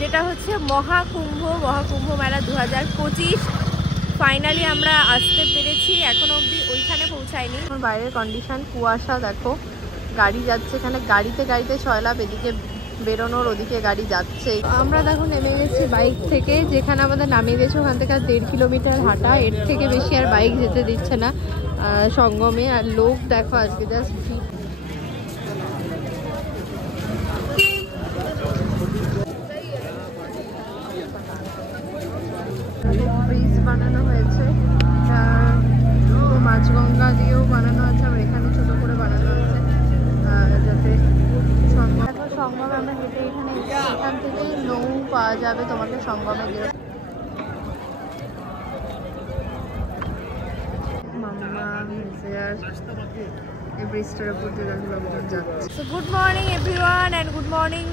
যেটা হচ্ছে মহাকুম্ভ মেলা 2025। ফাইনালি আমরা আসতে পেরেছি, এখনো অবধি ওইখানে পৌঁছায়নি। বাইরের কন্ডিশন কুয়াশা দেখো, গাড়ি যাচ্ছে এখানে, গাড়িতে ছয়লাভ, এদিকে বেরোনোর ওদিকে গাড়ি যাচ্ছে। আমরা দেখো নেমে গেছি বাইক থেকে, যেখানে আমাদের নামিয়ে দিয়েছে ওখান থেকে 1.5 কিলোমিটার হাঁটা, এর থেকে বেশি আর বাইক যেতে দিচ্ছে না সঙ্গমে। আর লোক দেখো আজকে জাস্ট ব্রিজ বানানো হয়েছে, মাঝগঙ্গা দিয়েও বানানো আছে, আবার এখানে ছোট করে বানানো আছে যাতে সঙ্গমে আমরা হেঁটে এখানে এখান থেকে নৌ পাওয়া যাবে তোমাকে সঙ্গমে গিয়ে। Good morning everyone and good morning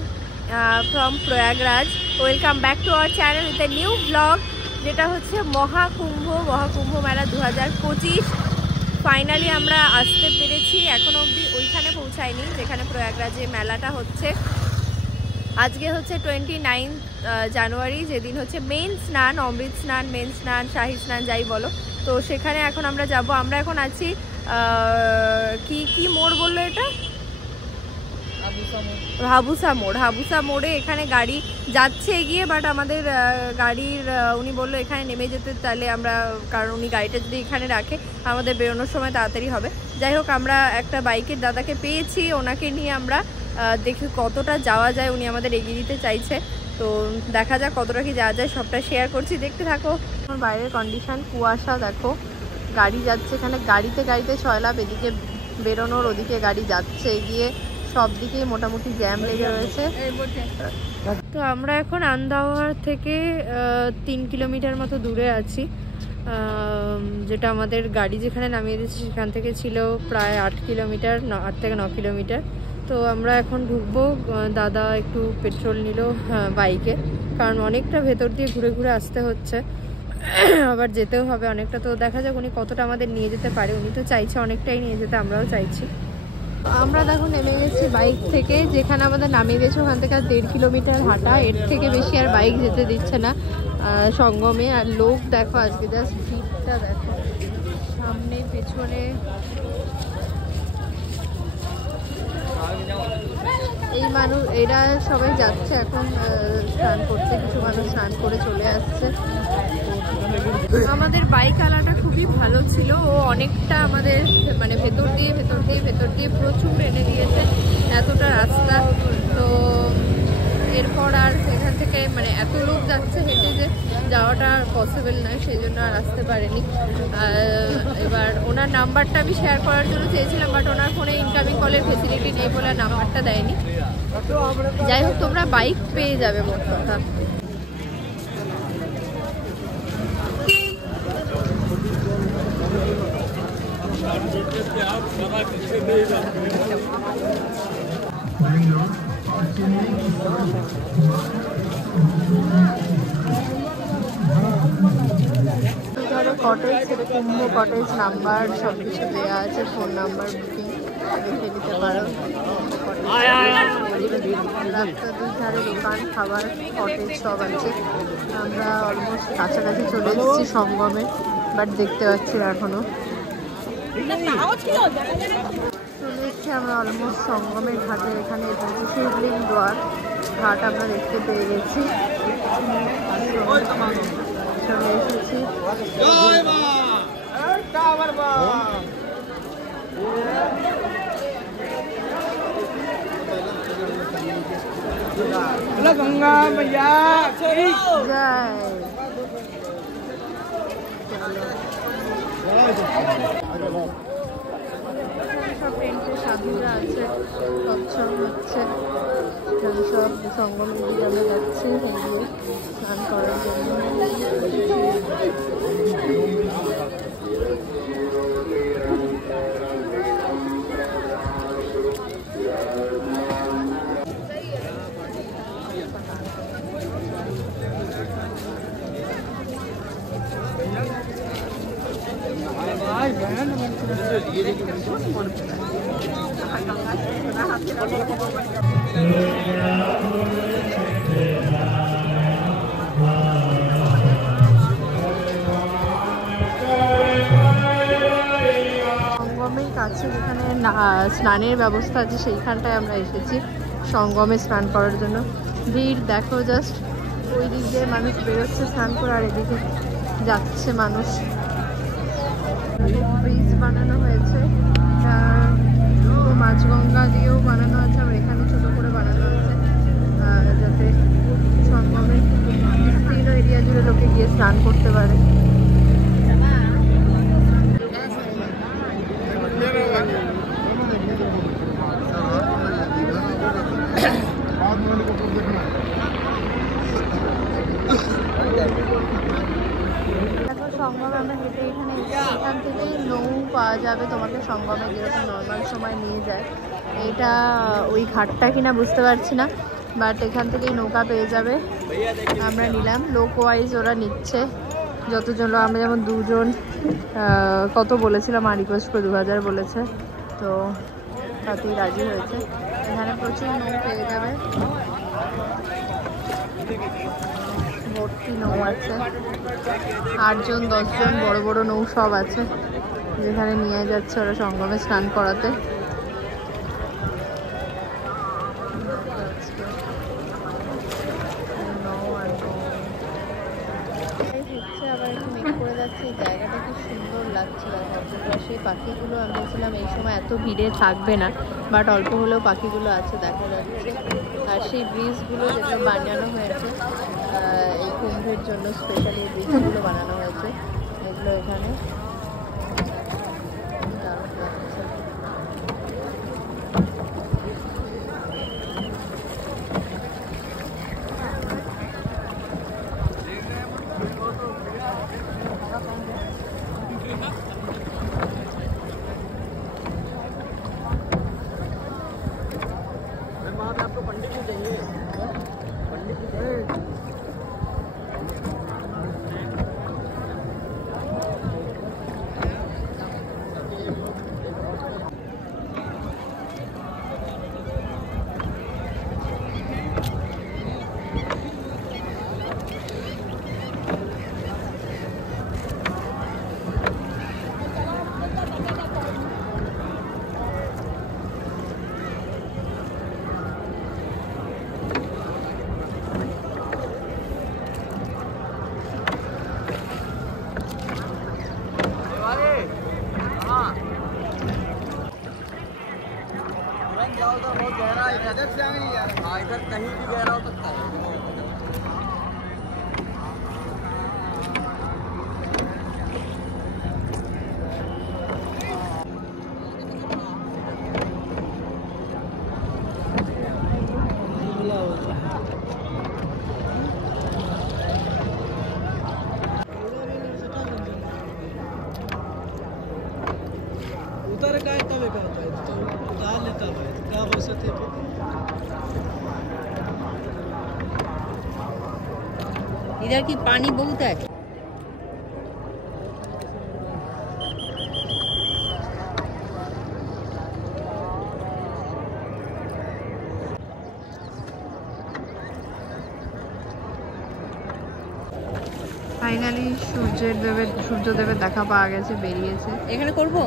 from Prayagraj. Welcome back to our channel with a new blog, যেটা হচ্ছে মহাকুম্ভ মেলা 2025। ফাইনালি আমরা আসতে পেরেছি, এখনো অবধি ওইখানে পৌঁছায়নি যেখানে প্রয়াগরাজে মেলাটা হচ্ছে। আজকে হচ্ছে 29 জানুয়ারি, যেদিন হচ্ছে মেন স্নান, অমৃত স্নান, মেন স্নান, শাহী স্নান যাই বলো। তো সেখানে এখন আমরা যাব। আমরা এখন আছি কি মোড় বললো এটা, হাবুসা মোড়ে। এখানে গাড়ি যাচ্ছে এগিয়ে, বাট আমাদের গাড়ির উনি বললো এখানে নেমে যেতে, তাহলে আমরা, কারণ উনি গাড়িটা যদি এখানে রাখে আমাদের বেরোনোর সময় তাড়াতাড়ি হবে। যাই হোক, আমরা একটা বাইকের দাদাকে পেয়েছি, ওনাকে নিয়ে আমরা দেখি কতটা যাওয়া যায়, উনি আমাদের এগিয়ে দিতে চাইছে। তো দেখা যাক কতটা কি যাওয়া যায়, সবটা শেয়ার করছি, দেখতে থাকো। বাইরের কন্ডিশন কুয়াশা দেখো, গাড়ি যাচ্ছে এখানে, গাড়িতে ছয়লাভ, এদিকে বেরোনোর ওদিকে গাড়ি যাচ্ছে এগিয়ে, সব দিকেই মোটামুটি জ্যাম লেগে রয়েছে। তো আমরা এখন আন্দাওয়ার থেকে 3 কিলোমিটার মতো দূরে আছি, যেটা আমাদের গাড়ি যেখানে নামিয়ে দিয়েছি সেখান থেকে ছিল প্রায় 8 কিলোমিটার, 8 থেকে 9 কিলোমিটার। তো আমরা এখন ঢুকবো। দাদা একটু পেট্রোল নিল বাইকে, কারণ অনেকটা ভেতর দিয়ে ঘুরে আসতে হচ্ছে, আবার যেতেও হবে অনেকটা। তো দেখা যাক উনি কতটা আমাদের নিয়ে যেতে পারে, উনি তো চাইছে অনেকটাই নিয়ে যেতে, আমরাও চাইছি। আমরা দেখো নেমে গেছি বাইক থেকে, যেখানে আমাদের নামিয়ে দিয়েছে ওখান থেকে 1.5 কিলোমিটার হাঁটা, এর থেকে বেশি আর বাইক যেতে দিচ্ছে না সঙ্গমে। আর লোক দেখো আজকে জাস্ট ভিড়টা দেখো, সামনে পেছনে এই মানুষ, এরা সবাই যাচ্ছে এখন স্নান করতে, কিছু মানুষ স্নান করে চলে আসছে। আমাদের বাইক আলাটা খুবই ভালো ছিল, ও অনেকটা আমাদের মানে ভেতর দিয়ে প্রচুর এনে দিয়েছে, এতটা রাস্তা। তো এরপর আর এখান থেকে মানে এত লোক যাচ্ছে হেঁটে যে যাওয়াটা পসিবল নয়, সেই জন্য আর আসতে পারেনি। এবার ওনার নাম্বারটা আমি শেয়ার করার জন্য চেয়েছিলাম, বাট ওনার ফোনে ইনকামিং কলের ফেসিলিটি নেই বলে নাম্বারটা দেয়নি। যাই হোক, তোমরা বাইক পেয়ে যাবে মোট কথা। কটেজ, কুম্ভ কটেজ নাম্বার সব কিছু দেওয়া আছে, ফোন নাম্বার, বুকিং দেখে নিতে পারো। রাস্তার দুই ধারে দোকান, খাবার, কটেজ সব আছে। আমরা অলমোস্ট কাছাকাছি চলে এসেছি সঙ্গমে, বাট দেখতে পাচ্ছি এখনো। চলে এসেছি আমরা অলমোস্ট সঙ্গমের ঘাটে, এখানে এসেছি শিবলিং দ্বার ঘাট আমরা দেখতে পেয়ে গেছি, চলে এসেছি। गंगा मैया जय। সব টেন্টে সাধুরা আছে, সৎসঙ্গ হচ্ছে, সব সঙ্গমের দিকে আমরা যাচ্ছি স্নান করার জন্য। স্নানের ব্যবস্থা আছে, সেইখানটায় আমরা এসেছি সঙ্গমে স্নান করার জন্য। ভিড় দেখো জাস্ট, ওই দিক দিয়ে মানুষ বেরোচ্ছে স্নান করে, আর এদিকে যাচ্ছে মানুষ। ব্রিজ বানানো হয়েছে, মাঝগঙ্গা দিয়েও বানানো আছে, আবার এখানে ছোট করে বানানো আছে যাতে সঙ্গমে বিস্তীর্ণ এরিয়া জুড়ে লোকে গিয়ে স্নান করতে পারে। দেখো সঙ্গমে আমরা হেঁটে এখানে এখান থেকে নৌ পাওয়া যাবে তোমাকে, সঙ্গমে যেরকম নর্মাল সময় নিয়ে যায়। এটা ওই ঘাটটা কিনা বুঝতে পারছি না, বাট এখান থেকেই নৌকা পেয়ে যাবে। আমরা নিলাম, লোক ওয়াইজ ওরা নিচ্ছে যতজন লোক, আমরা যেমন দুজন কত বলেছিলাম, আর রিকোয়েস্ট করে 2000 বলেছে, তো তাতেই রাজি হয়েছে। এখানে প্রচুর নৌ পেয়ে যাবে, ভর্তি নৌ আছে, 8 জন 10 জন বড় বড় নৌ সব আছে, যেখানে নিয়ে যাচ্ছে ওরা সঙ্গমে স্নান করাতে। আবার একটু মেঘ করে যাচ্ছে, এই জায়গাটা খুব সুন্দর লাগছিল। সেই পাখিগুলো আমি বলছিলাম এই সময় এত ভিড়ে থাকবে না, বাট অল্প হলেও পাখিগুলো আছে দেখা যাচ্ছে। আর সেই ব্রিজগুলো যেটা বানানো হয়েছে এই কুম্ভের জন্য, স্পেশালি এই ব্রিজগুলো বানানো হয়েছে, এগুলো এখানে দারুণ লাগছে। बहुत गहरा है, इधर से आएंगे यार। हाँ, इधर कहीं भी गहरा हो सकता है। उतर गए तब क्या होता है, तो उतार लेता है क्या वैसे थे। इधर की पानी बहुत है। ফাইনালি সূর্যদেবের দেখা পাওয়া গেছে, বেরিয়েছে। এখানে করব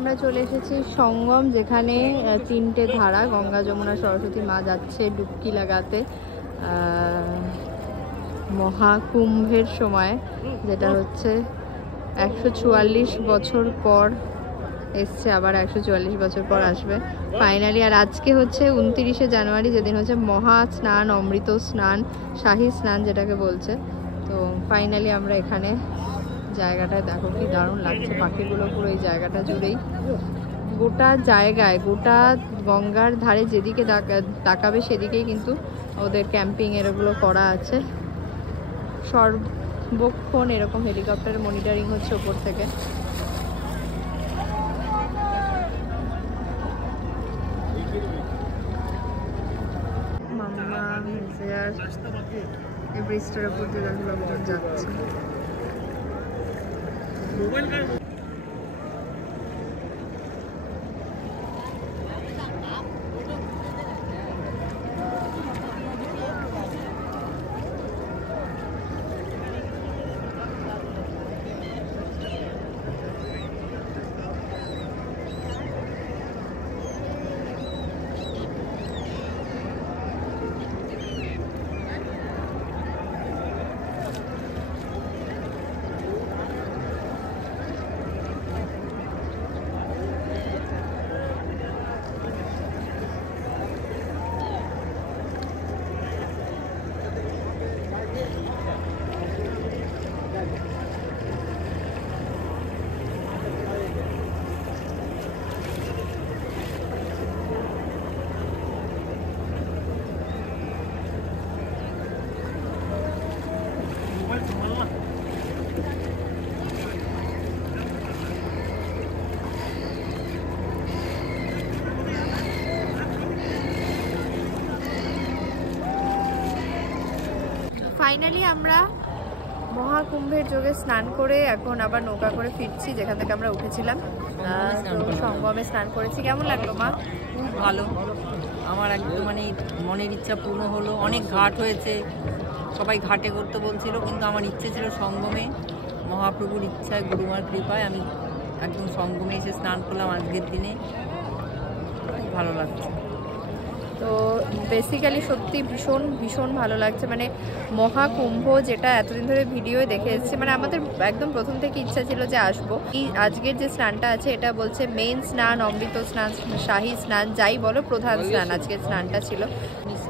আমরা চলে এসেছি সঙ্গম, যেখানে 3টে ধারা গঙ্গা যমুনা সরস্বতী মা যাচ্ছে ডুবকি লাগাতে মহাকুম্ভের সময়, যেটা হচ্ছে 144 বছর পর এসছে, আবার 144 বছর পর আসবে ফাইনালি। আর আজকে হচ্ছে 29শে জানুয়ারি, যেদিন হচ্ছে মহা স্নান, অমৃত স্নান, শাহী স্নান যেটাকে বলছে। তো ফাইনালি আমরা এখানে জায়গাটায় দেখো কি দারুণ লাগছে, পাখিগুলো পুরো এই জায়গাটা জুড়েই, গোটা জায়গায়, গোটা গঙ্গার ধারে যেদিকে তাকাবে সেদিকেই কিন্তু ওদের ক্যাম্পিং এরগুলো করা আছে। সর্বক্ষণ এরকম হেলিকপ্টারের মনিটরিং হচ্ছে ওপর থেকে। মাম্মা এই ব্রিজটার উপর দিয়ে লোকজন যাচ্ছে। ফাইনালি আমরা মহাকুম্ভের যোগে স্নান করে এখন আবার নৌকা করে ফিরছি যেখান থেকে আমরা উঠেছিলাম। সঙ্গমে স্নান করেছি। কেমন লাগলো মা? ভালো, আমার একদম মানে মনের ইচ্ছা পূর্ণ হলো। অনেক ঘাট হয়েছে, সবাই ঘাটে করতে বলছিল, কিন্তু আমার ইচ্ছে ছিল সঙ্গমে। মহাপ্রভুর ইচ্ছায়, গুরুমার কৃপায় আমি একদম সঙ্গমে এসে স্নান করলাম আজকের দিনে। খুব ভালো লাগছে। তো বেসিক্যালি সত্যি ভীষণ ভীষণ ভালো লাগছে। মানে মহাকুম্ভ যেটা এতদিন ধরে ভিডিওয়ে দেখে এসেছি, মানে আমাদের একদম প্রথম থেকে ইচ্ছা ছিল যে আসবো। এই আজকের যে স্নানটা আছে এটা বলছে মেন স্নান, অমৃত স্নান, শাহী স্নান, যাই বলো প্রধান স্নান আজকের স্নানটা ছিল।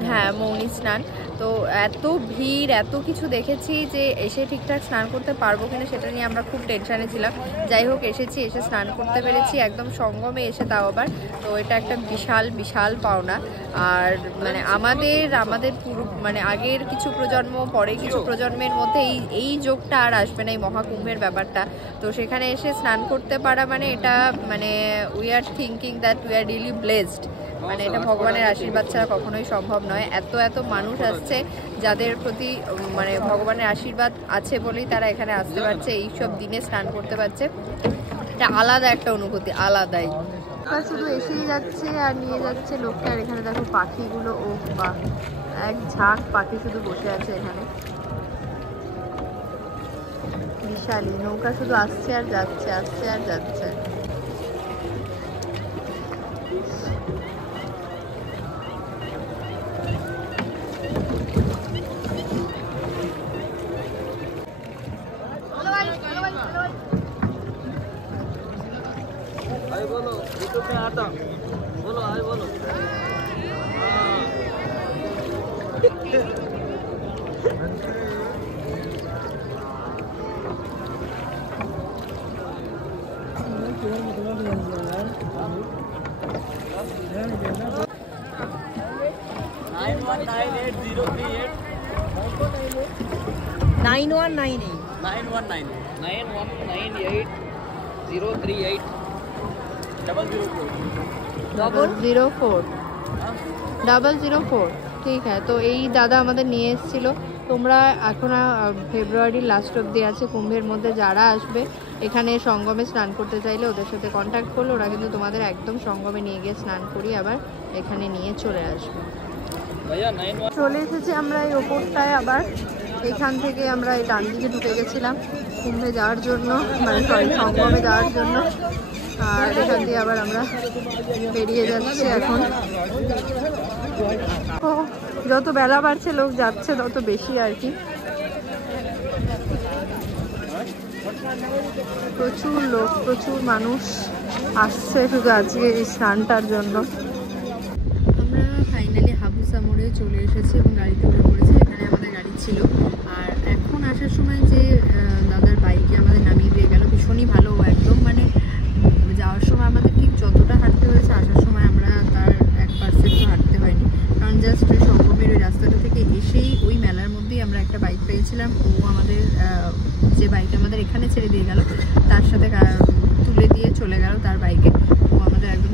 হ্যাঁ, মৌনী স্নান। তো এত ভিড়, এত কিছু দেখেছি যে এসে ঠিকঠাক স্নান করতে পারবো কিনা সেটা নিয়ে আমরা খুব টেনশানে ছিলাম। যাই হোক এসেছি, এসে স্নান করতে পেরেছি একদম সঙ্গমে এসে, তাও আবার। তো এটা একটা বিশাল বিশাল পাওনা। আর মানে আমাদের পুরো মানে আগের কিছু প্রজন্ম, পরে কিছু প্রজন্মের মধ্যে এই যোগটা আর আসবে না, এই মহাকুম্ভের ব্যাপারটা। তো সেখানে এসে স্নান করতে পারা মানে এটা মানে we are thinking that we are really blessed. মানে এটা ভগবানের আশীর্বাদ ছাড়া কখনোই সম্ভব নয়। এত এত মানুষ আসছে যাদের প্রতি মানে ভগবানের আশীর্বাদ আছে বলেই তারা এখানে আসতে পারছে, এইসব দিনে স্নান করতে পারছে। এটা আলাদা একটা অনুভূতি, আলাদাই। শুধু এসেই যাচ্ছে আর নিয়ে যাচ্ছে লোককে। আর এখানে দেখো পাখিগুলো, ও বা এক ঝাঁক পাখি শুধু বসে আছে এখানে। বিশালই নৌকা শুধু আসছে আর যাচ্ছে, আসছে আর যাচ্ছে। बोलो यूट्यूब में आता बोलो आज बोलो ঠিক আছে। তো এই দাদা আমাদের নিয়ে এসেছিল। তোমরা এখন ফেব্রুয়ারির লাস্ট অব্দি আছে কুম্ভের মধ্যে, যারা আসবে এখানে সঙ্গমে স্নান করতে চাইলে ওদের সাথে কন্ট্যাক্ট করলে ওরা কিন্তু তোমাদের একদম সঙ্গমে নিয়ে গিয়ে স্নান করিয়ে আবার এখানে নিয়ে চলে আসবে। চলে এসেছি আমরা এই ওপরটায়। আবার এখান থেকে আমরা এই ডান দিকে ঢুকে গেছিলাম কুম্ভে যাওয়ার জন্য, মানে সঙ্গমে যাওয়ার জন্য। আর এখান দিয়ে আবার আমরা বেরিয়ে যাচ্ছি এখন। তো যত বেলা বাড়ছে লোক যাচ্ছে তত বেশি আর কি। প্রচুর লোক, প্রচুর মানুষ আসছে শুধু আজকে এই স্নানটার জন্য। আমরা ফাইনালি হাবুসা মোড়ে চলে এসেছি এবং গাড়িতে উঠে পড়েছি। এখানে আমাদের গাড়ি ছিল। আর এখন আসার সময় যে দাদার বাইকে আমাদের নামিয়ে দিয়ে গেল, ভীষণই ভালো। একদম মানে যাওয়ার সময় আমাদের ঠিক যতটা হাঁটতে হয়েছে আসার সময় আমরা তার 1% হাঁটতে হয়নি, কারণ জাস্ট সঙ্গমের ওই রাস্তাটা থেকে এসেই ওই মেলার মধ্যেই আমরা একটা বাইক পেয়েছিলাম। ও আমাদের যে বাইক আমাদের এখানে ছেড়ে দিয়ে গেল তার সাথে তুলে দিয়ে চলে গেল তার বাইকে। ও আমাদের একদম